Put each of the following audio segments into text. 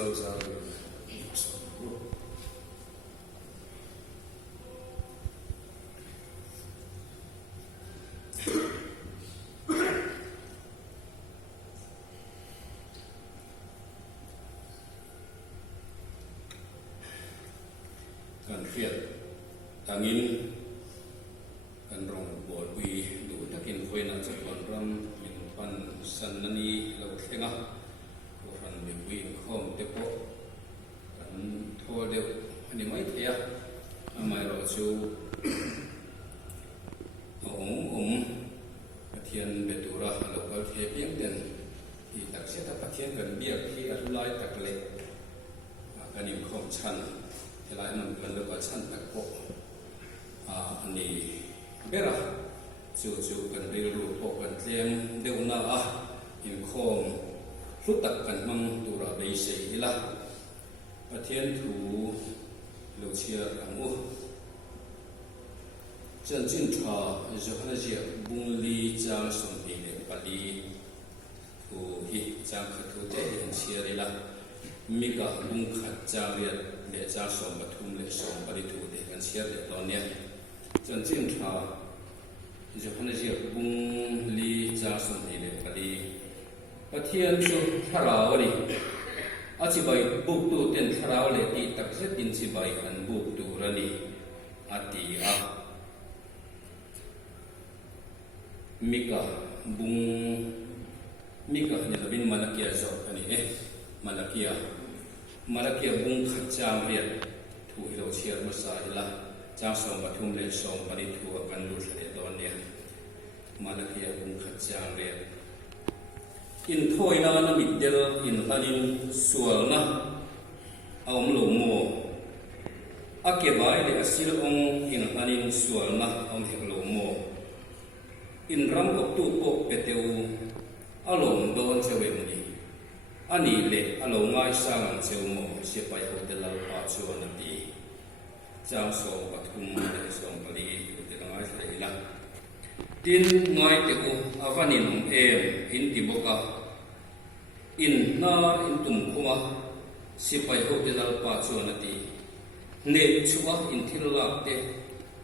close out. การเครียดทางนี้การรองบอดวีดูถ้ากินคุยนั่นสักวันรำมินปันสันนันนี้เราเข่งอ่ะรันบิวีข้อมเตปโกันโทษเดียวอันนี้ไม่เทียทำไมเราชูเทียนเบตุระเราก็เทียเพียงเดินที่ตักเสียตักเทียนกันเบียกที่อรุไลตักเล็กกันอยู่ข้อมชันที่ลายมันกันแล้วก็ชันตักโปอันนี้เบระจูกันเรียรูปกันเทียมเดี๋ยวน่าอยู่ข้อมรุตักกันมังตุระเบยเสียละเทียนถูลูเชียรังอุ真正查就那些不理讲什么的，把理图一讲可图在人切的啦，每个不看讲的来讲什么图来什么的图的人切的多呢，真正查就那些不理讲什么的把理，把天就他老的，而且把不读点他老的的，但是点是把很不读了的，阿弟啊。Mika ni labin malakia zo ani malakia bung khacham riat thu hilo chiar masa ila cha som pathum le som pari thu kan lu thale don ne malakia bung khacham riat in thoina na middel in hanin sual na awm lo mo akebai le asil ong in hanin sual na awm hek lo mo in ram ko tu ko peteu along don chewemni ani le alo ngai sang chewmo se pai hotel al pa chuan ati chang so pathum le som pali hotel ngai thleila tin ngai te ko avanin in ti boka in tum khoma se pai hotel al pa chuan ati ne chuwa in thilala te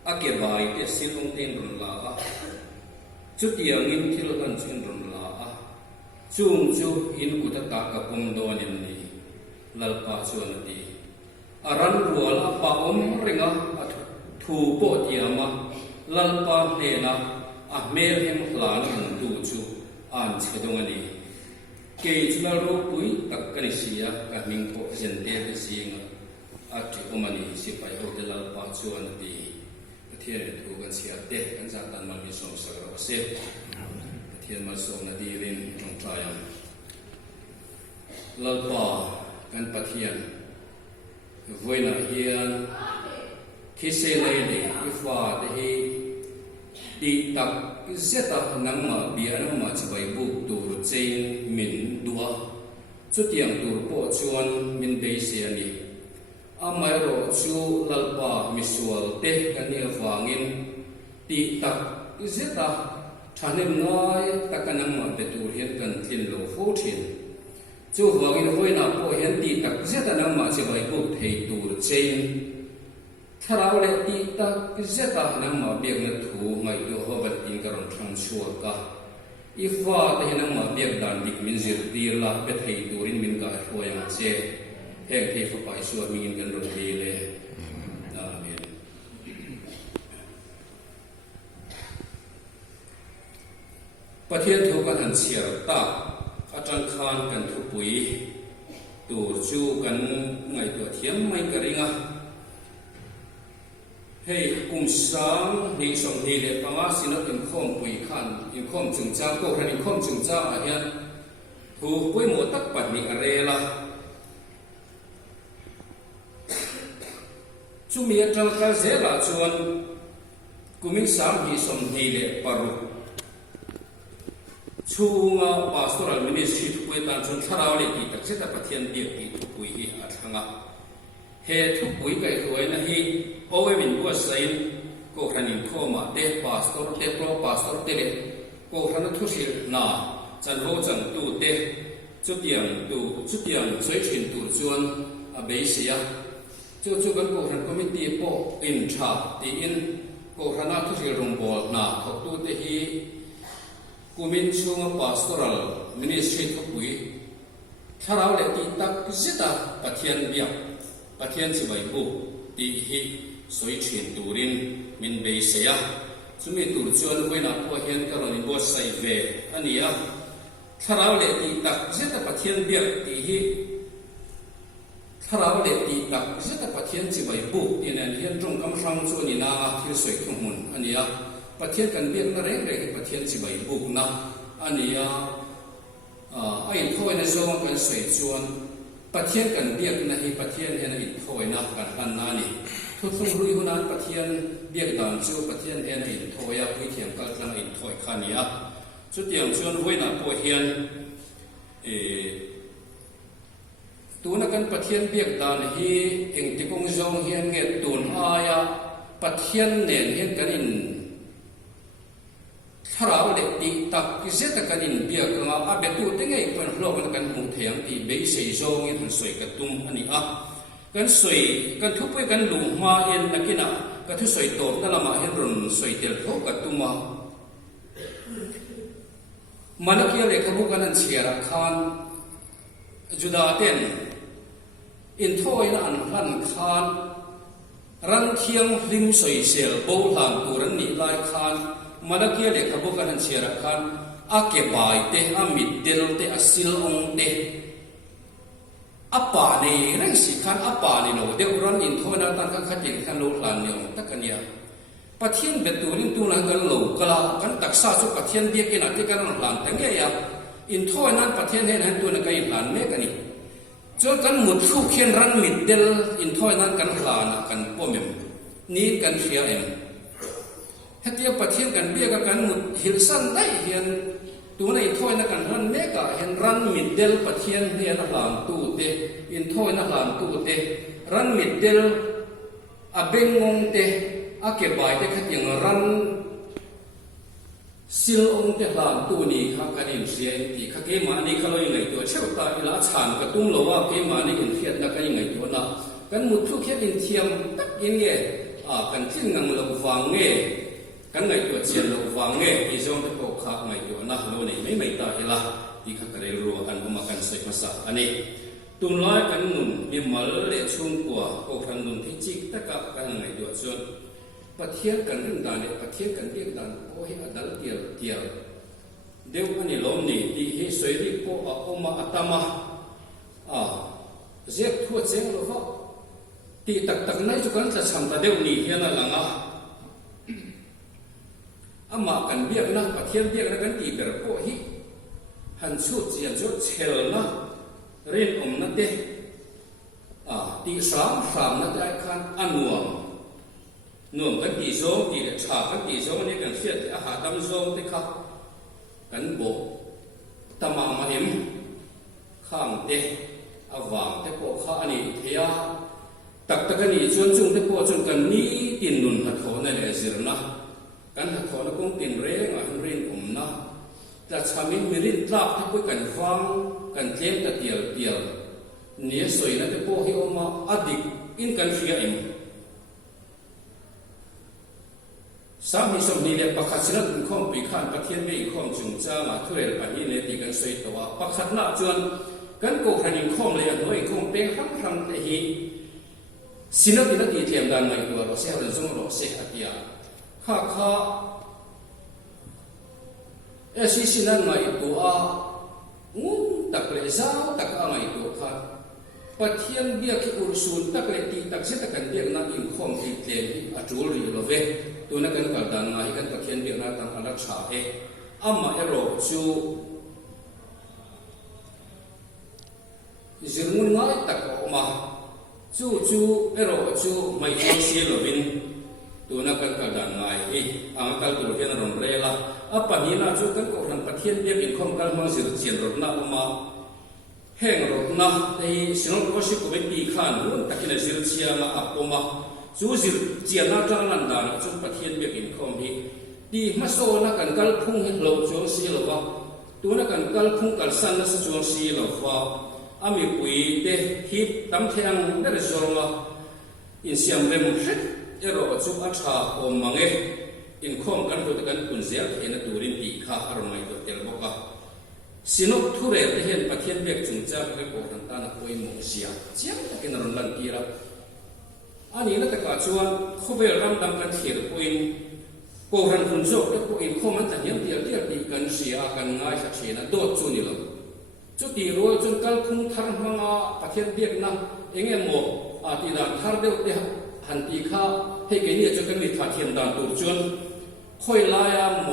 ake bai te silong ten ron la chút yang in thil kan chin ron la chung chu in kuta ta ka pom don in ni lalpa chuan ti aran ruala pa om ringa thu po tiama lalpa ne na a mel hem hlan an tu chu an chedong ani ke chula ro pui tak kani sia ka ming po jen te singa at omani si pai ho de lalpa chuan ti thiên thuกันเสียเตะกันจากกันมันมีสมศักดิ์เสียเทียนมาส่งนาดีรินตรงใจลัลปากันปะเทียนวันนั้นเฮียนคิดเสียเลยดิอีฟ้าเดดีตักเสียตักนังมาเบียนังมาจะไปบุกตูรเจนมินดัวจุดยังตูรโปชวนมินเบเซียนี่amai ro chu lalpa misual te kania wangin ti tak zeta thanem ngai takanam ma betur hian kan thin lo fo thin chu wangin hoina po hian ti tak zeta nang ma che bai bu thei tur chen tharau le ti tak zeta nang ma biak na thu ngai do hobat in karon thang chua ka ifa te nang ma biak dan dik min zir tir la pe thei turin min ka hoyang che heng thei fa pai suwa mingin kan ron hi le amen pathian thu kan han chiar ta atang khan kan thu pui tur chu kan ngai to thiam mai ka ringa hei sang ni som hi le panga sinat in khom pui khan in khom chung cha ko han in khom chung cha a hian thu pui mo tak pat ni arela chu mi atang ka zela chuan kuming sam hi som hi le paru chunga pastoral ministry thu pui tan chun tharau le ti tak cheta pathian bi ti thu pui hi athanga he thu pui kai thoi na hi owe min bu sain ko khanin khoma te pastor te pro pastor te le ko khana thu sil na chan ho chang tu te จุดอย่างสวยชินตูจวนเบเซียจุกันกูรันคอมมิตี้โปอินชาตีอินกูรันนัทุสิรงบอลนาทกตูเตฮีกูมินช่วงพาสตอรัลมินิสทรีทุกวีถ้าเราเลตีตักจิตาปะเทียนเบียปะเทียนสิบใบบุตีฮีสวยชินตูรินมินเบเซียจุมีตูจวนไว้นับว่าเห็นกันในบทไซเวอันนี้ถ้าเราเลตีตักจิตาปะเทียนเบียตีฮีถ้าเราเลตีตักจิตาปะเทียนสิบใบบุตีนั้นเห็นตรงกำลังจวนนี่นาที่สวยขึ้นหุ่นอันนี้ปะเทียนกันเบียนั่นเองปะเทียนสิบใบบุนะอันนี้ไอ้ถ้วยในโซนกันสวยจวนปะเทียนกันเบียนั่นให้ปะเทียนเห็นไอ้ถ้วยนะกันหันนานี่ทุกทุกรุ่ยหุ่นนั้นปะเทียนเบียด่านจูปะเทียนเห็นไอ้ถ้วยพิเทียมกันตั้งไอ้ถ้วยขันนี้จุดเดียวชวนหุ่นน่ะพอเห็นตัวนักการปะเทียนเบียด่านฮีเองที่กงจงเห็นเงตุนอายะปะเทียนเน่นเห็นกันอินถ้าเราเด็กตีตักกิจตกันอินเบียกงาอาเบตุเต็งไอ้คนโลกกันหูเทียงที่เบสยโจงอินสวยกันตุ้มอันนี้กันสวยกันทุบไปกันหลุมมาเห็นนักกินกันทุสวยโตนั่นละมาเห็นรุนสวยเดียวทุกกันตุ้มมันนักเรียนเล็กขบุกันนั่นเชียร์คานจุดาเต้นอินทอยนั่นหันคานรันเทียงริมสวยเสียโบราณตัวรันนี่ลายคานมันนักเรียนเล็กขบุกันนั่นเชียร์คานอาเก็บบายเตอามิดเดลเตอาซิลองเตอาป่านี่เรื่องสิคานอาป่านี่โนเดี๋ยวรันอินทอยนั่นตั้งขัดยิงขันโลหลานเนี่ยตะกันเนี่ยปะเทียนเบ็ดตัวนี้ตัวนั้นกันโลกลากันตักซาสุปะเทียนเดียกินอะไรกันหลานตั้งเงี้ยอินทอยนั้นปะเทียนเห็นหันตัวนั้นกันหลานเมกันนี่จนกันหมดทุกเขียนรันมิดเดลอินทอยนั้นกันหลานกันป้อมเอ็มนี้กันเชียเอ็มเหตุปะเทียนกันเบี้ยกันหมดหิลสันได้เห็นตัวนั้นอินทอยนั้นกันรันเมกะเห็นรันมิดเดลปะเทียนเห็นหลานตู้เตอินทอยนั้นหลานตู้เตรันมิดเดลอาเบงงงเตอาเก็บบายเตขัดยังรันซิลองเตหลานตู้นี้ครับกันอินเสียที่ขัดเกมานี่เขาเลยยังไงตัวเชื่อตาอิลาชานกับตุ้งโลว่าเกมานี่อินเทียนนักกันยังไงตัวน่ะกันมุดทุกแค่อินเทียมตักยังไงกันทิ้งงังเราฟังเงี้ยกันไงตัวเชียนเราฟังเงี้ยที่จงที่พวกข้าไงตัวน่ะโลนี่ไม่ตายละที่ขัดกันรัวกันมากันใส่ภาษาอันนี้ตุนร้อยกันนุนมีมัลเลชุ่มกว่าโอคันนุนที่จิกตะกับกันไงตัวส่วนปะเทียนกันเรื่องด่านเนี่ยปะเทียนกันเรื่องด่านโอ้ยอัดดัลเดียวเดี๋ยวอันนี้ล้มนี่ที่ให้สวยที่โอ้อมาอัตมาเจ็บทั่วเจ้าหรือเปล่าที่ตักนั่นจุกันจะทำแต่เดี๋ยวนี้เฮียนั่นหลังมากันเบี้ยนะปะเทียนเบี้ยกันตีเบอร์โอ้ยหันชุดเจียนชุดเชลนะเรียนนั่นเด้ตีสามนั่นได้คันอันวงหนุ่มกันตีโซงตีฉากกันตีโซงนี่กันเสียที่อาหารตำโซงที่เขากันโบตะมาเอ็มข้างเตะอวางเตะโปข้าอันนี้เทียตักกันนี่จนจุงเตะโปจนกันนี้ตินนุนหัดโถในเลเซอร์นะกันหัดโถนักคงตินเร่งเร่งนะแต่ชามิมีรินทราบที่คุยกันฟังกันเทียมตะเตียวเนี่ยสวยนะเตะโปให้ออกมาอดีตอินกันเสียเอ็มสามีสมนีเด็กประคัตสินข้อมปีขันประเทียนไม่ข้อมจุงจ้ามาช่วยปัจจุบันนี้ตีกันสวยตัวประคัตหน้าจวนกันโกขันยิงข้อมเลยหน่วยข้อมเป็นทั้งแต่ฮีสินตินตีเทียมดันในตัวเราเสียเรื่องสมเราเสียเดียข้าสินันในตัวตักเลยเจ้าตักอะไรตัวข้าปัจเจียนเบียกอุรุสุนตักเลยตีตักเสตักกันเบียกนั่งยิงข้อมที่เทียมที่อัจฉริยะเลยตัวนักการดันงานกันปัจเจียนเบียกนั่งตั้งรักษามาเอโรจูจิงุนง่ายตักออกมาจูเอโรจูไม่ใช่เสียลวินตัวนักการดันงานอังกัลตัวเฮียนรอนเรล่าปัจจุบันจูกันก็ทันปัจเจียนเบียกอินข้อมกันมันเสียรถนักมาแห่งรถนะในสิ่งที่เขาเป็นปีขันรุ่นตะกี้ในสิริเชียมาอัปมาจู่สิริเชียน่าจังนันดาจุดปะเทียนเบียกินคอมฮีดีมาโซนักกันกัลพุ่งเห็นโลกโจสีหรือว่า ตัวนักการกัลคงกัลสันนัสจวงสีเหล่าฟ้าอามีปุยเตฮิตตั้มเทียงนั่นจะส่งมาอินเสียมเร็มเฮ็ดเอรอจุอัชาอมมังเออินคอมกันตัวกันกุนเสียเห็นตัวรินตีข้าอารมณ์ตัวเตลบกะสินกทุเรศเห็นปะเทียนเบกจุงจ้าเรียกว่าตานักวยมงเสียเจียงตะกินรุนลันกีระอันนี้นักการชวนเขาไปรำดำกันเขียนปุยโกรันคุณโจแล้วปุยเขามันจะยังเดียวตีกันเสียกันง่ายสักเชนะโดดจุนี่หรอจุดที่รู้จนกัลคุ้งทางมังอาปะเทียนเบียกนะเองโมตีดานทาร์เดียวเดียหันตีข้าให้แกเนี่ยจะกันมีท่าเทียนดานตูจนค่อยลายโม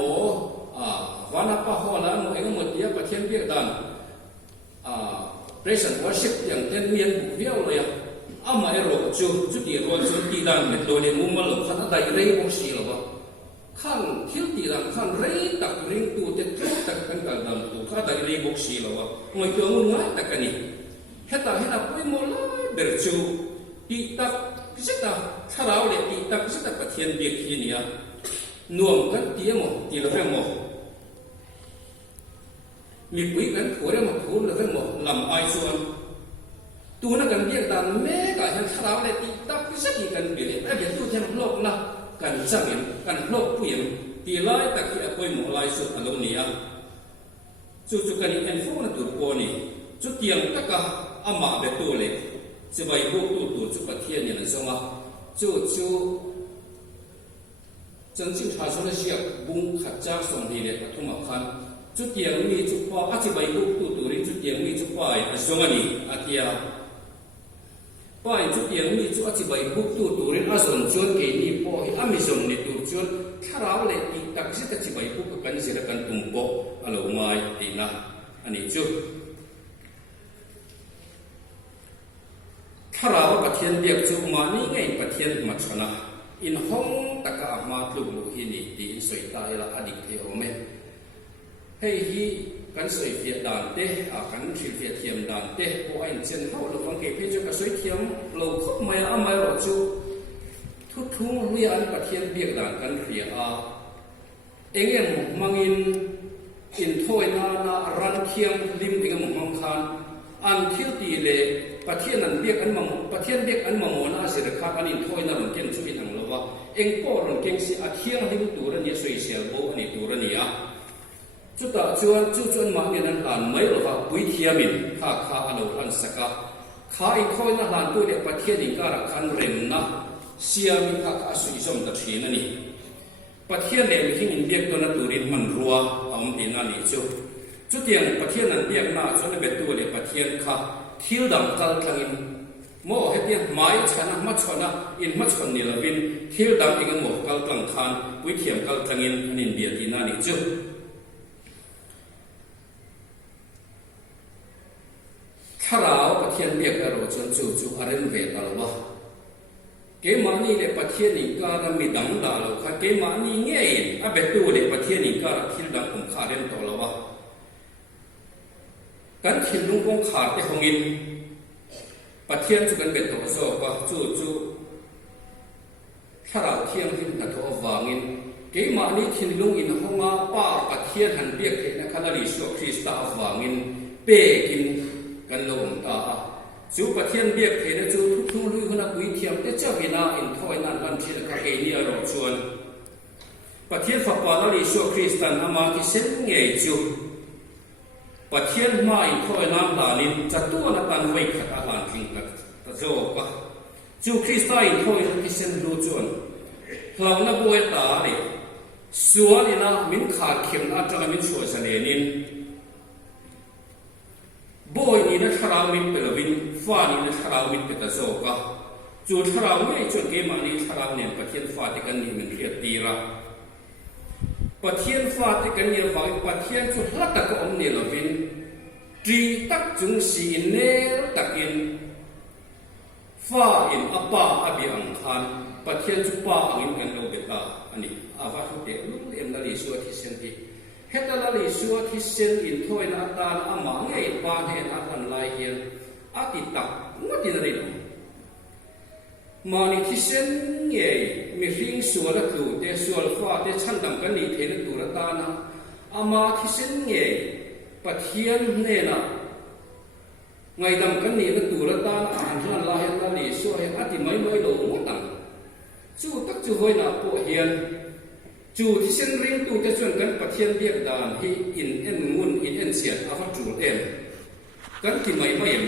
วานาปะฮอลาโมเองโมเดียปะเทียนเบียกดานpresent worship อย่างเต็มเมียนบุกเดียวเลยอามาเอโรจุดที่รู้จนตีดานเม็ดโดนมุมมาหลบขันได้เรียบสีหรอวะขั้นทิลตีดานขั้นเรียตักเรียงตัวเด็ดตักกันกันดานตัวข้าได้เรียบสีหรอวะไม่เกี่ยวมุ่งง่ายตักกันนี่เฮตาปุยโมลาเบรจูตีตักพิเศษถ้าเราเรียกตีตักพิเศษปะเทียนเบียกที่นี่นวมกันตีโมตีละเรื่องโมมีปุยกันหัวเรื่องมาพูดละเรื่องโมลำไอส่วนตัวนักการเบียกดานแม้ก็เห็นถ้าเราเรียกตีตักพิเศษกันเบียกไอ้เบียกตัวแทนโลกนะกันจังเห็นกันโลกผู้หญิงตีไล่ตะกี้ปุยโมไล่สุดอารมณ์นี้จุกันนี่เอ็นฟูนัตัวโกนี่จุดเตียงตะกะอามาเบตัวเล็กจะไปพวกตัวจุดปะเทียนเนี่ยนะส่งอ่ะจุ真正他说的是บุ้งขัดจ้าส่งดีเลยปฐุมคันจุดเตียงมีจุดป้าอาจจะไปพวกตัวนี้จุดเตียงมีจุดป้ายส่งอันนี้อาทิยาป้ายจุดเตียงมีจุดอาจจะไปพวกตัวนี้อาส่งจวนเกี่ยนี่ป้าอามิส่งนี่ตัวจวนถ้าเราเลยตีตักสิจะจะไปพวกกันเสียกันตุ่มโปอารมณ์ไม่ดีนะอันนี้จุดถ้าเราปะเทียนเบียกจุมานี่ไงปะเทียนมาชนะอินห้องตะกะมาลุกลุกหินี่ตีสวยตายละอดีตเทโอเมให้ฮีกันสวยเฟียดานเตะกันชิเฟียเทียมดานเตะพอไอ้เช่นเขาเราฟังเก็บให้จุกสวยเทียมเราคบไม่เอาไม่รอจุทุกเรียนปะเทียนเบียกดานกันเฟียเองมังอินโทยนารันเทียมริมเองมังคันอันที่ตีเลยปะเทียนนั้นเบียกอันมังปะเทียนเบียกอันมังโมนาเสียข้าอันอินโทยนารันเทียมช่วยทางเราว่าเองก็รันเก่งสิอาเทียงริมตัวนี้สวยเสียโบอันนี้ตัวนี้จุดต่อจวนมาเนี่ยนั้นอ่านไม่หรอกว่าปุยเทียมินข้าอันเราอันสกัดข้าอินโทยนารันตัวเด็กปะเทียนอิงการคันเรมนะเสียมิข้าสวยสมตัดทีนั่นนี่ปะเทียนเนี่ยมีที่อินเดียตัวนั้นตัวนี้มันรัวเอาดีนั่นนี่จุดเดียงปะเทียนนั้นเบียกมาจนเป็นตัวเนี่ยปะเทียนข้าทิลดังกัลทังอินโมเฮเดียไม้ชนะมัชนะอินมัชนี่ละวินทิลดังอิงโมกัลทังคานวิเทียมกัลทังอินนินเบียดีนั่นนี่จุดถ้าเราปะเทียนเบียกเราจนจู่อะไรเวทเราวะเกมานี่เลยปะเทียนนี่การมีดังดาเราค่ะเกมานี่เงี้ยอ่ะเป็นตัวเลยปะเทียนนี่การทิลดังผมขาดเรื่องตัวเราวะกันทิลลุงคงขาดไปของอินปะเทียนจุกันเป็นตัวโซ่ก็จู่ถ้าเราเทียงที่นักวางอินเกมานี่ทิลลุงอินห้องมาป้าปะเทียนหันเบียกเห็นนะคันลิชัวคริสต์วางอินเป้กินกันลงตาจู่ปะเทียนเบียกเห็นนะจู่ทุกลุยคนละกุยเทียมแต่เจ้าวินาอินทอยนั่นบันทีละก็เฮนี่อารมณ์ชวนปะเทียนฝักปาลิชัวคริสต์อามาที่เส้นเงยจู่ปะเทียนมาอินทอยน้ำลานินจัตุวนันไว้ขัดอาหารทิ้งกันตะโจกะจู่คริสต์อินทอยที่เส้นรู้ชวนเราหน้าบัวตาเลยส่วนนี้นะมินขาดเข็มอาจจะมินช่วยเสน่ห์นินบ่อยนี่นะทราวินเปลวินฟ้านี่นะทราวินเปตะโซกะจู่ทราวินจนเกมานี่ทราเนี่ยปะเทียนฟ้าที่กันนี่มันเรียบตีระปะเทียนฟ้าที่กันนี่ว่าปะเทียนจุดละตะก็อมเนี่ยละวินจีตักจุงสีเนรตะกินฟ้าอินอปาอบิอังคารปะเทียนจุปาอังอินกันโลเบตาอันนี้อาวาทุเตลุเอ็มนาลีชัวที่เซนติเฮตลาลิชัวที่เซนอินทอยนาตาอามังไงปานเฮนักันไลเฮียนอาติตักงดินรินมานิที่เซนไงมีฟิงสัวละกูเตสัวฟ้าเตชันดังกันนี่เทนตุระตานะอามาที่เซนไง ปัทเทียนเนี่ยนะไงดำกันนี่มันตูระตาอาหารนั่นลาเห็นนั่นนี่ช่วยอาทิไม่ไม่โลหมดนั่นจู่ตักจู่หอยน่ะปวดเฮียนจู่ที่เส้นริงตู่จะชวนกันปัทเทียนเรียกดานที่อินเอ็นงุนอินเอ็นเสียอาฟัจูเอ็มกันที่ไม่ไม่เอ็ม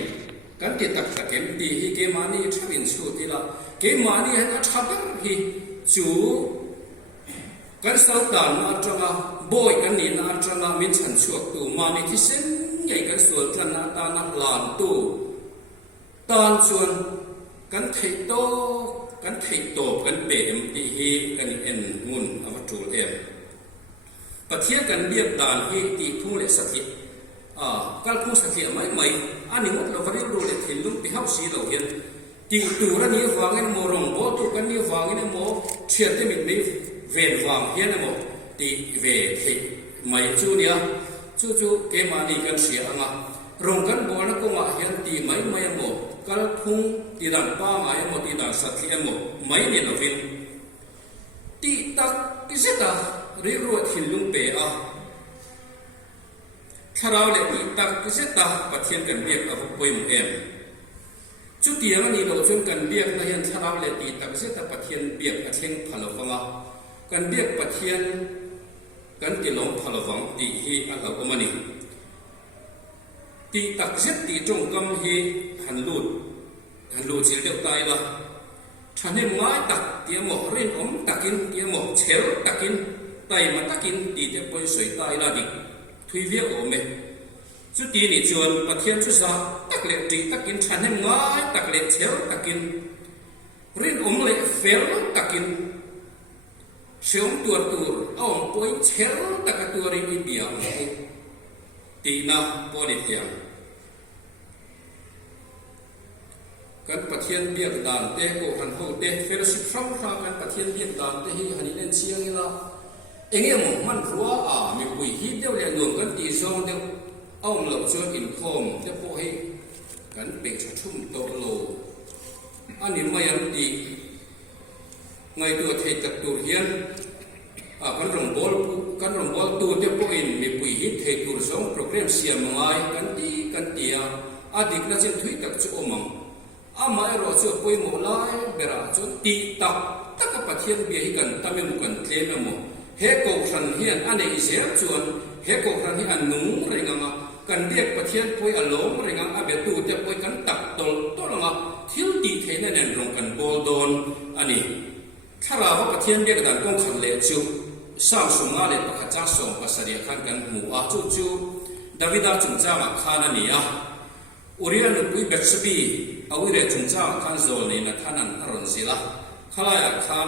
กันที่ตักตะเก็มดีที่เกมานี่ชวินชูที่ละเกมานี่เห็นอาชาบังที่จู่กันสาวตานมาจังอ่ะบ่อยกันนี่นาจังอ่ะมินฉันชวกตู่มานี่ที่เส้นใหญ่กันสวนจันนาตานักลานตู่ตานชวนกันไถ่โตกันไถ่โตกันเปมตีฮีกันเอ็นงุนอวจูเอ็มปะเทียกันเรียบดานฮีตีทุ่งเลสกิกันทุ่งสกิไม่อันนี้เราก็เรียกดูเลยถิ่นลุงไปเฮาสีเราเห็นตีตู่ระนี้วางเงินโมรงโบตุกันนี้วางเงินโมเชียร์ที่มิดนี้เวนวางเห็นโมตีเวทีไม่จูเนี่ยจู่เกมานี่กันเสียอ่ะรงกันบัวนักก็มาเห็นตีไม่โมกัลพุ่งตีดันป้าไม้โมตีดันสัตย์โมไม่เนี่ยนะวินตีตักที่เสตาเรียกว่าถิ่นลุงเปะถ้าเราเล่ตีตักที่เสตาปะเทียนกันเรียกเอาไปมุเอ็มจุดเดียวนี่เราชวนกันเรียกนะเห็นถ้าเราเล่ตีตักที่เสตาปะเทียนเบียกปะเทียนพลฟังกันเรียกปะเทียนกันกิลงพลวังตีฮีอัลลอฮฺมันนี่ตีตักเสตตีจงกำฮีหันลูดจิลเดียวตายละท่านให้ไม้ตักเกี่ยหมกเรียนตักกินเกี่ยหมกเชลตักกินไตมาตักกินตีเดียวไปสวยตายละดิทุยเวียโอเมจุดตีนี่ชวนปะเทียนชุดซาตักเล็ดตีตักกินท่านให้ไม้ตักเล็ดเชลตักกินเรียนเล็ดเฟลตักกินเชื่อมตัวเอาไปเชลตะกตัวรีวิเบียงตีน่าพอดีเทียงกันปะเทียนเบียกดานเตะโกหันโฮเตะเฟรสิฟรังครากันปะเทียนเบียกดานเตะฮีฮันนี่เล่นเชียงนี่ละเอ็งมันรัวมีปุยฮีเดียวเรียนรวมกันตีซองเดียวเอาเหล่าชวนอินคอมจะพอให้กันเปกชุ่มโตโลอันนี้ไม่ยันตีไงตัวเทตัดตัวเฮียนกันรองบอลตัวเจ้าพวกอินมีปุยฮิตเทตัวสองโปรแกรมเสียมายกันตีอาดิกน่าจะทุยตักจุอมังไม่รอจุปุยโมลายเบราจุตีตักกับปะเทียนเบียกันตามมุกันเทมโมเฮโกขันเฮียนอันนี้เสียจวนเฮโกขันเฮียนนุ่งเริงงากันเรียกปะเทียนปุยอารมณ์เริงงาเบตัวเจ้าปุยกันตักตัวละงาทิลตีเทนั่นรองกันบอลโดนอันนี้ถ้าเราว่าปะเทียนเรียกดันกงขันเลจูสร้างสมาเลปะขจ้าส่งภาษาเดียขันกันหมู่จู่ดาวิดาจุนจ้ามาข้านันนี่อุริยันปุยเบตสบีเอาวิเรจุนจ้าขันโซลนี่นะท่านันอรุณศิลาข้าลายขัน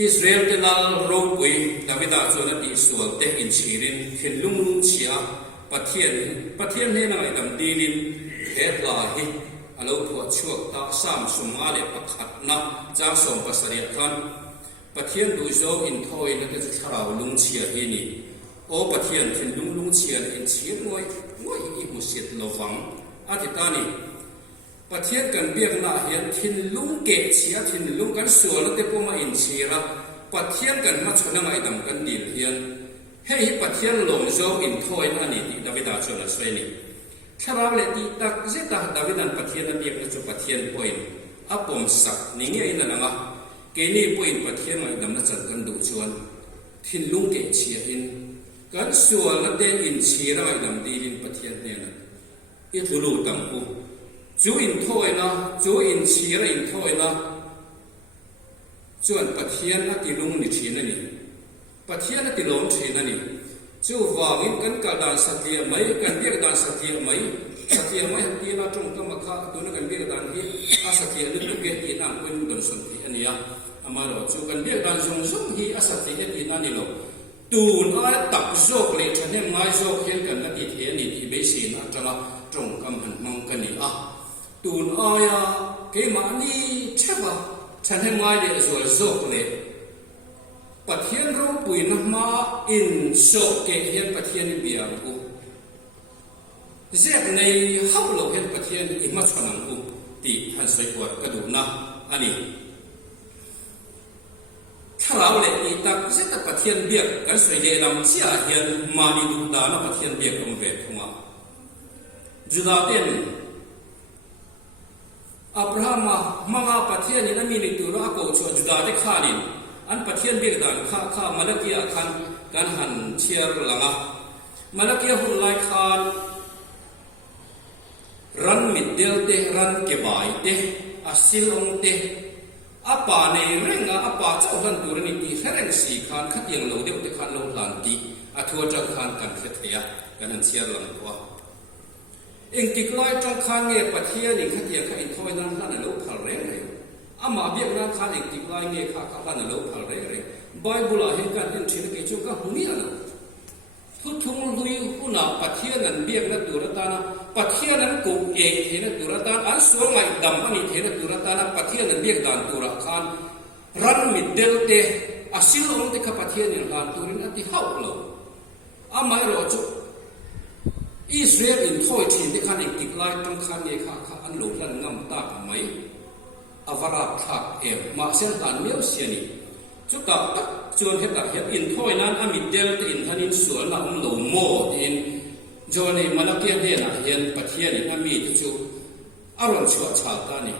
อิสราเอลเตนัลโรปุยดาวิดาจุนัดอิสวลเตอินชีรินเห็นลุงเชียปะเทียนเนี่ยนะไอ้ดำดีลินเฮตลาฮิเราพอช่วงตาสามสมาเลปะขัดนะจ้าส่งภาษาเดียขันปะเทียนดูโซอินทอยนั่นก็จะข่าวลุงเชียที่นี่โอปะเทียนถึงลุงเชียอินเชียงวยอีมุเสียระวังอาทิตย์นี้ปะเทียนกันเบียกหน้าเห็นถึงลุงเกศเชียถึงลุงกันสวนแล้วแต่พวกมาอินเชียละปะเทียนกันมาชนอะไรดำกันดีเฮียนให้ปะเทียนลงโซอินทอยนั่นนี่ดาวิดาชนสเรนีถ้าเราเล่ตีตักเจตาดาวิดันปะเทียนนั้นเรียกจุปะเทียนปอยอัปมสักนิ่งเองนั่นนะเกนี่ปอยปะเทียนมันดำนัดจัดกันดูชวนทิ้งลุงเกศเชียอินกันส่วนละเดนอินเชียเราดำดีลินปะเทียนเนี่ยนะอีทุลุตังกูจูอินทอยนะจูอินเชียอินทอยนะส่วนปะเทียนนักลุงนี่เชียนั่นนี่ปะเทียนนักลุงเชียนั่นนี่จู่วางินกันกระดานสัตย์ไม่กันเรียกดานสัตย์ไม่ที่น่าจงกรรมข้าตัวนั้นกันเรียกดานที่อาสัตย์นึกเกี่ยที่นั่งเป็นดนสุนทรีอันนี้อามาเราจู่กันเรียกดานทรงที่อาสัตย์ที่นั่นนี่เราตูนอะไรตักโจกเลยฉันเนี่ยไม่โจกเห็นกันนักที่เทียนี่ที่เบสินอาจจะละจงกรรมหันมังกันนี่ตูนอะไรเกี่ยมานี่ใช่ปะฉันเนี่ยไม่ได้โจกเลยปะเทียนรูปุยนักมาอินโซเกเห็นปะเทียนเบียงกูเจ็บในห้าวเราเห็นปะเทียนอิมัชนังกูตีหันใส่กวดกระดูกนะอันนี้ถ้า ถ้าเราเลยอีตักเสตปะเทียนเบียกกันสวยเยนำเสียเฮียนมาดีดุดานะปะเทียนเบียกองเวทงาจุดาเต็นอับราฮัมมังอาปะเทียนนี่นะมีในตัวเราโกชัวจุดาได้ข้านินอันปะเทียนเบียกดานข้ามาละเกียคันกันหันเชียร์ลังอ่ะมาละเกียหุ่นลายคานรันมิดเดลเตรันเก็บายเตอาศิลองเตอาป่าในเร่งอาป่าเจ้าหันตัวนี้ที่เร่งสีคานขัดยังโลเดียวที่ขันโลหลังตีอาทัวจังคานกันเทียกันหันเชียร์ลังตัวเองติดลอยจังคานเงียปะเทียนี่ขัดยังขัดถอยนั้นนั่นโลพัลเร่งอามาเบียกนั้นคานเองติดลอยเงียข้านั่นโลพัลเร่งไบเบิลเห็นกันเห็นชีวิตกิจจุกหุ่นนี่นะทุกทุ่งลุยหุ่นปะเทียนั้นเบียกนั้นตัวตานะปะเทียนั้นกูเองเห็นตัวตาอันสวงไงดำมันเห็นตัวตานะปะเทียนั้นเบียกดานตัวคานรันมิดเดลเตอาศิลองเตข้าปะเทียนี่ลานตัวนี้ที่เข้าเราอาไม่รอจุอิสราเอลอินทอยทีที่ขันเองติดลายตั้งขันเองข้าอันหลุดลันงำตาไหมอวราทักเอมาเส้นตานเมียวเสียนี่จุดตักจวนเหตุการณ์อินทอยนั้นอามิดเดลอินทันินสวนละหลงโมอินจวนในมาลักเกียเดนะเห็นปะเทียนี่อามีจุอารมณ์ชั่วชาตานี่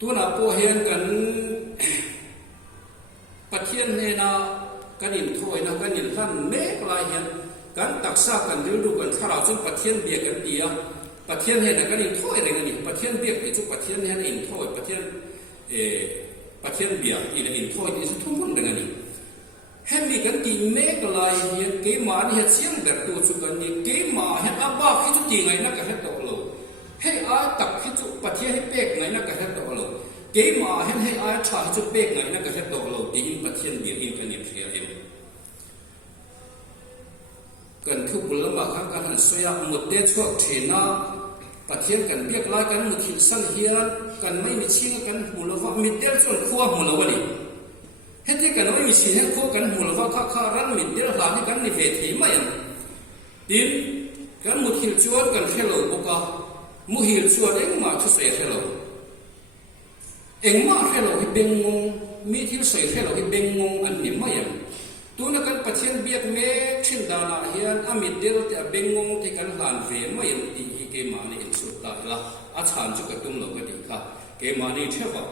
ตัวน่ะโปเห็นกันปะเทียนเนนะกันอินทอยนะกันอินทันเมกลายเห็นกันตักซากันดูกันถ้าเราจนปะเทียนเบียกันเดียปะเทียนเห็นกันอินทอยอะไรกันนี่ปะเทียนเบียกจุปะเทียนเห็นอินทอยปะเทียนปะเทียนเบียอินอินทอยนี่สุดทุ่มกันนี่เห็นมีกันกี่เมกลายเห็นเกมานี่เห็นเสียงแบบตัวสุกันนี่เกมาเห็นอาบ้าคิดจุจีไงนักกันเห็นตัวเราให้อาตักคิดจุปะเทียนให้เป๊กไงนักกันเห็นตัวเราเกมาเห็นให้อาชาจุเป๊กไงนักกันเห็นตัวเราที่อินปะเทียนเบียอินกันนี่เสียเองกันคือบุลมาข้างกันหันสยามมุดเดชวกเทน่าปะเทียนกันเบียกลายกันมุดหินสันเฮียกันไม่มีชิงกันมูลว่ามิดเดลส่วนขั้วมูลวันนี้เฮ็ดกันไม่มีชิงให้ขั้วกันมูลว่าข้ารันมิดเดลหลานกันในเวทีไม่ยังดินกันมุดหินชวนกันเฮลโลบุกามุหินชวนเองมาชุดเสียเฮลโลเองมาเฮลโลให้เบงงงมีที่ใส่เฮลโลให้เบงงงอันนี้ไม่ยังตัวนักการปะเทียนเบียกเมชินดานาเฮียนอามิดเดลแต่เบงงงที่กันหลานเวไม่ยังดีเกมานี่อินสุดตาละอาชานจุกตุ้มโลกดีค่ะเกมานี่เทวะ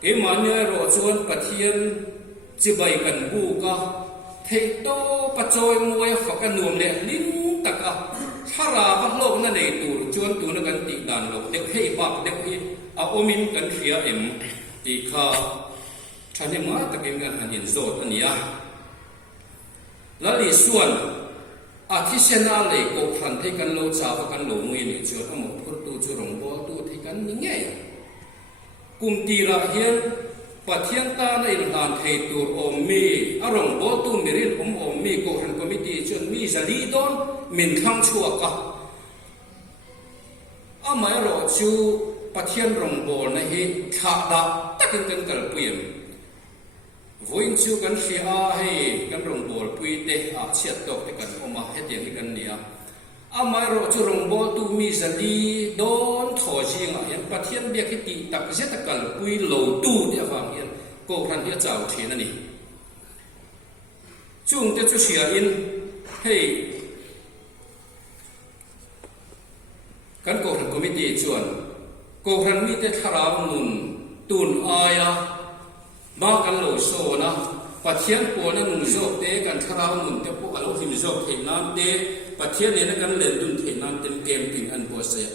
เกมานี่รอจวนปะเทียนจิบายกันบูกะเทโตปะจอยมวยฝักกันนวมเลยลิ้นตะกะถ้าราบโลกนั่นเองตัวจวนตัวนักการติดานโลกเด็กให้บักเด็กให้เอาอมินกันเสียตีค่ะฉันยังมาตะเกียงกันเห็นโซตันนี้แล้วในส่วนอาทิเชนาเลยก็พันที่กันโลจาพกันโลมือนี่เชื่อทั้งหมดพุทธจุรงบ่ตัวที่กันนี่ไงกุมตีระเฮียนปะเทียนตาในหลานให้ตัวอมมีอารมณ์บ่ตัวมีรินอมมีก็หันก็มีตีจนมีสลีดอนมินทั้งชั่วกะอาไม่รอจูปะเทียนรงบ่ในให้ขาดาตักกันกันเปลี่ยนวันชูกันเสียให้กันรงบอลปุยเตะอาเชียตกกันออกมาให้เดียงกันเนี่ยอามาโรจูรงบอลตูมีสลีโดนถอจิงอ่ะยังปะเทียนเบียกิติตักเสียตะกันปุยโลตูเดียฟังยังโกพันเดียเจ้าเทียนนี่จุงเตจูเสียอินให้กันโกพันก็ไม่ดีจวนโกพันมีแต่ทาราวนุนตุนอายะบ้ากันโลโซนะปะเทียนปวนั้นนุ่งโซเตกันทราวนุ่งเตปวกันโลหิมโซเทนันเตปะเทียนเนี่ยกันเล่นดุนเทนันเต็มเกมติงอันบัวเสีย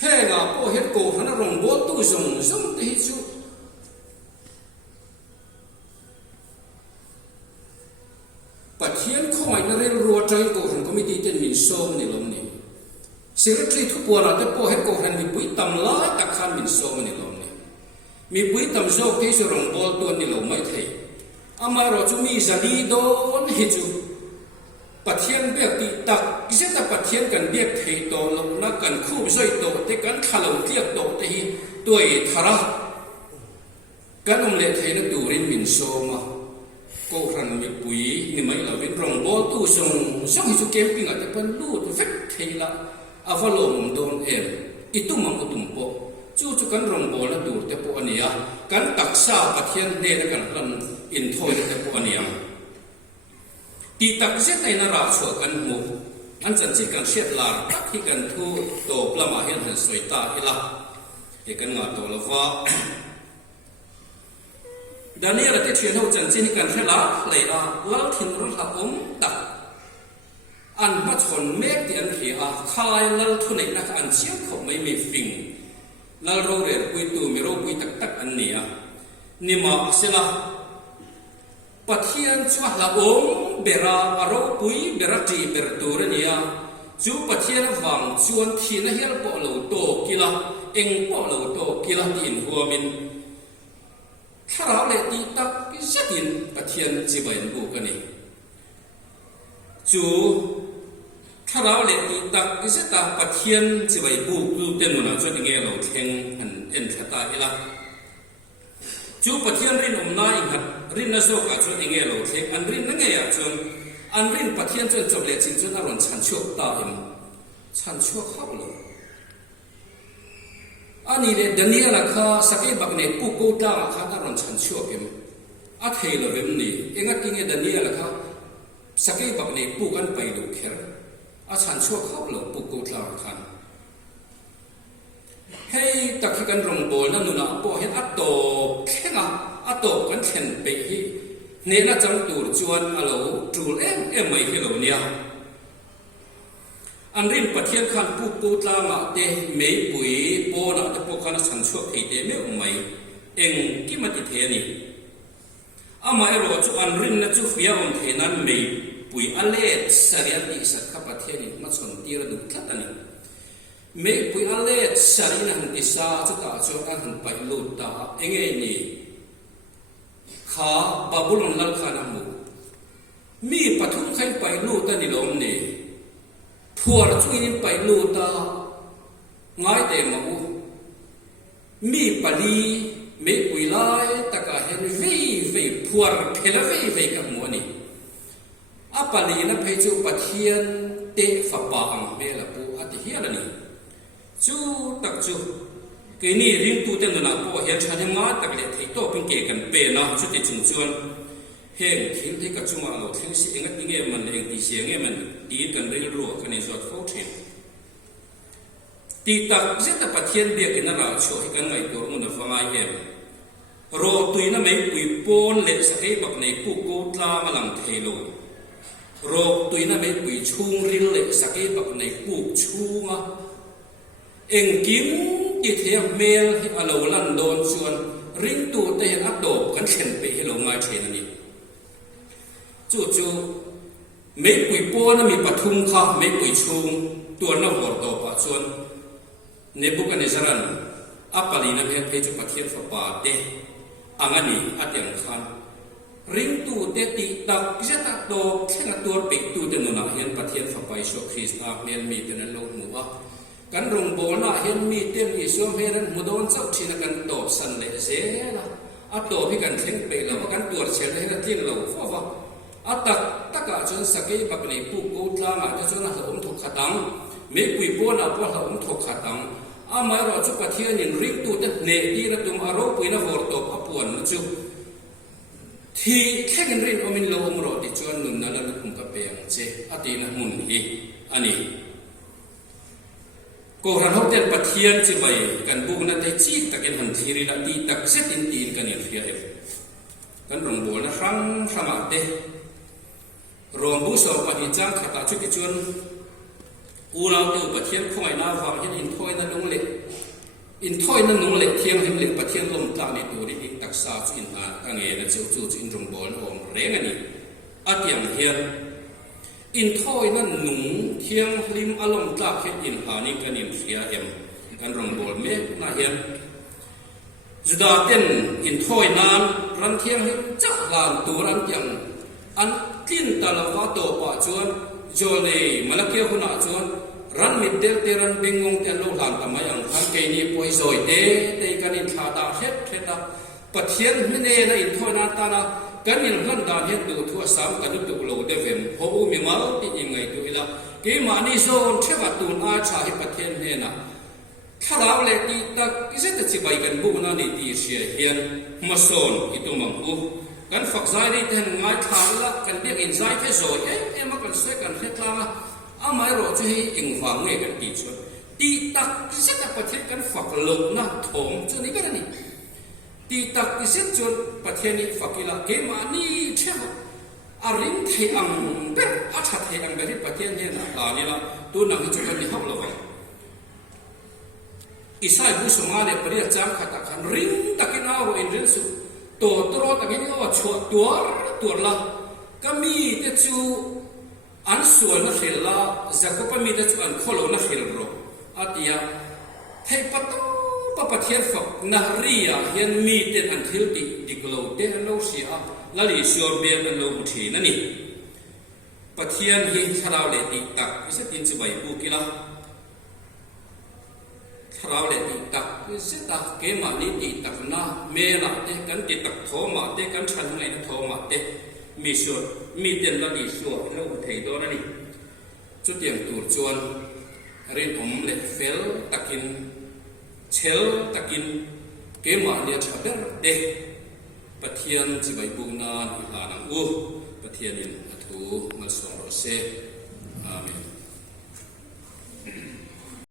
เฮงาโปเฮ็ดโกหันรงบัวตู้ซงซงติจูปะเทียนเข้ามาในเรื่องรัวใจโกหันก็มีดีเต็มมินโซมในลมนี้สิ่งที่ทุกปัวเราเตปวเฮ็ดโกหันมีปุยตำลายตะขันมินโซมในลมมีปุยตำโซกที่สรงบอลตัวนี่เราไม่เทอามาเราจะมีสลีโดนฮิจูปะเทียนเบียกตีตักกิเสตปะเทียนกันเบียกเทโตลงนักกันคู่ซอยโตที่กันขลุ่มเทียบโตที่ตัวทาระกันอมเลเทนดูรินมินโซมาโกรันมีปุยนี่ไม่เราเป็นรงบอลตู้ทรงช่างฮิจูเกมปิ้งอาจจะเป็นลูดเฟกเทละอาวาลมโดนอิตุมังอุตุมโปจู่ๆกันรงบอลดูแต่พวกนี้กันตักษาปะเทียนเดนกันลัน in thoi te po aniam ti tak zet ai na ra cho kan mu an chan chi kan shet lar tak hi kan thu to plama hian han soita ila e kan nga to lawa Daniel te thian ho chan chi kan hela leila lal thin ro ha tak an ma chon mek ti an khi a khai lal thu nei na an chiam kho mai mi fing lal ro re pui tu mi ro pui tak tak an nia ni ma sela pathian chwa la bera aro pui bera ti ber tur nia chu pathian wang chuan thi na hel po lo to kila eng po lo to kila tin huamin tharau le ti tak zatin pathian chi bain bu kani chu tharau le ti tak zeta pathian chi bai bu tu ten na chu nge lo theng an en thata ila chu pathian rin na ing hat rin na zo ka chu nge lo theng an rin na nge ya chun an rin pathian chu chob le chin chu na ron chan chu ta im chan chu khau lo ani le Daniel kha sakai bakne pu ko ta kha ta ron chan chu im a thei lo vem ni enga kinge Daniel kha sakai bakne pu kan pai lu kher a chan chu khau lo pu ko ta khan hei takhikan rong bol na nuna po hen ato khenga ato kan thlen pe hi ne na chang tur chuan alo tul em mai hi lo nia an rin pathian khan pu pu tla ma te mei pui po na te po khan chan chu ei te me mai eng ki ma ti the ni ama ero chu an rin na chu khia om the nan mei pui ale sariat ni sat kha pathian ni ma chon tir du thlatani me pui ale sarina han ti sa chu ta chu an han pai lu ta enge ni kha babulon lal khana mu mi pathum khai pai lu ta ni lom ni thuar chuin pai lu ta ngai te ma u mi pali me pui lai taka hen ve thuar phela ve ka mu ni apali na phei chu pathian te fa pa ang me la pu ati hian ani chu tak chu ke ni ring tu ten na po hian chan ma tak le thei to pin ke kan pe na chu ti chung chuan heng thil te ka chunga lo theng si enga tinge man eng ti se nge man ti kan rel ro kan e zot fo thin ti tak zeta pathian be ke na ra cho hi kan ngai tor mun fa ngai hem ro tuina mai pui pon le sa ke bak nei pu ko tla ma lang thelo ro tuina mai pui chung ril le sa ke bak nei pu chunga eng kim ti the mel hi alo lan don chuan ring tu te hen ado kan khen pe hi lo ngai then ani chu me pui po na mi pathum kha me pui chung tur na hor to pa chuan Nebuchadnezzar apali na me phe chu pathian fa pa te angani atyang khan ring tu te ti tak jata do thenga tur pe tu te no na hian pathian fa pai so Krista mel mi te na lo mu a kan rong bol na hian mi te mi so heran mudon chau thina kan top san le zela a to hi kan theng pe lo kan tur chel he na tin lo fa fa atak taka chon sakai bakne pu ko tla ma ta chon ha thok khatang me pui po na po ha thok khatang amai ro chu pathian in ring tu te ne ti na tum aro pui na vor to apuan na chu thi thegen rin omin lo om ro ti chon nun na la kum ka pe ang che ati na mun hi ani ko ran hotel pathian chi bai kan bu na te chi taken han thiri la ti tak set in ti kan il fia he kan rong bol na rang sama te rombu so pa ni chang khata chu ki chun ulau tu pathian khoi na wa hin in thoi na nung le thiang hin le pathian lom ta ni tu ri tak sa chu in a ka nge na chu in rong bol om reng ani atyang hian in thoi na nung thiang lim alom ta khet in ha ni kan in fia em kan rong bol me na hian juda ten in thoi nan ran thiang hin chak lan tu ran tyang an tin talawa to pa chuan jole malakia huna chuan ran mit del te ran bengong te lo lan tamayang han ke ni poi zoi te kanin tha da het theta pathian mene na in thona ta na kanin han da het du thu sam ka du lo de vem ho u mi mal ti ingai tu ila ke mani zon theva tu na cha hi pathian he na tharau le ti tak izet chi bai kan bu na ni ti she hian mason itumang u กันฝักใจได้แทนง่ายทางละกันเรียกอินใจแค่โซ่มากันช่วยกันเฮ็ดลาเอาไม่รอจะให้อิงฟังเงกันตีชวนตีตักเสียประเทศกันฝักลงนะถมจนนี้ก็ได้นี่ตีตักเสียจนประเทศนี้ฝักกีฬาเกมานี่เช่นอารินไทยอังเป็นอาชาไทยอังเป็นประเทศนี้นะตอนนี้ละตัวหนังที่จุกันนี่ห้องเราไว้อิสราเอลสมาเลปริยจามขัดขันริงตะกินเอาอินเรนสุตัวตรอตะกินเอาชัวตัวละก็มีแต่จูอันส่วนนักเรียนละจะก็เป็นมีแต่จูอันโคโลนักเรียนรออาทิยาไทยปัตตาประเทศฝักนารียเห็นมีแต่อันทิลติดิกโลเดนโลเซียละลิชัวเบียนโลบุตรีนั่นนี่ประเทศที่ชาวเลติตักวิเศษตินจะไปบุกิละชาวเลติตักวิเศษตักเกมานิติตักนาเมลาเตกันติตักโทมาเตกันฉันไงโทมาเตมีส่วนมีเต็นละลิชัวโลบุตรีตัวนั่นนี่จุดเดียงตูจวนเรียนผมเล็กเฟลตักินเชลตักินเกมาเนียชาเดอร์เดปะเทียนจิบายบุงนานอิลานังอูปะเทียนินอทูมัสสองรเซอาเมน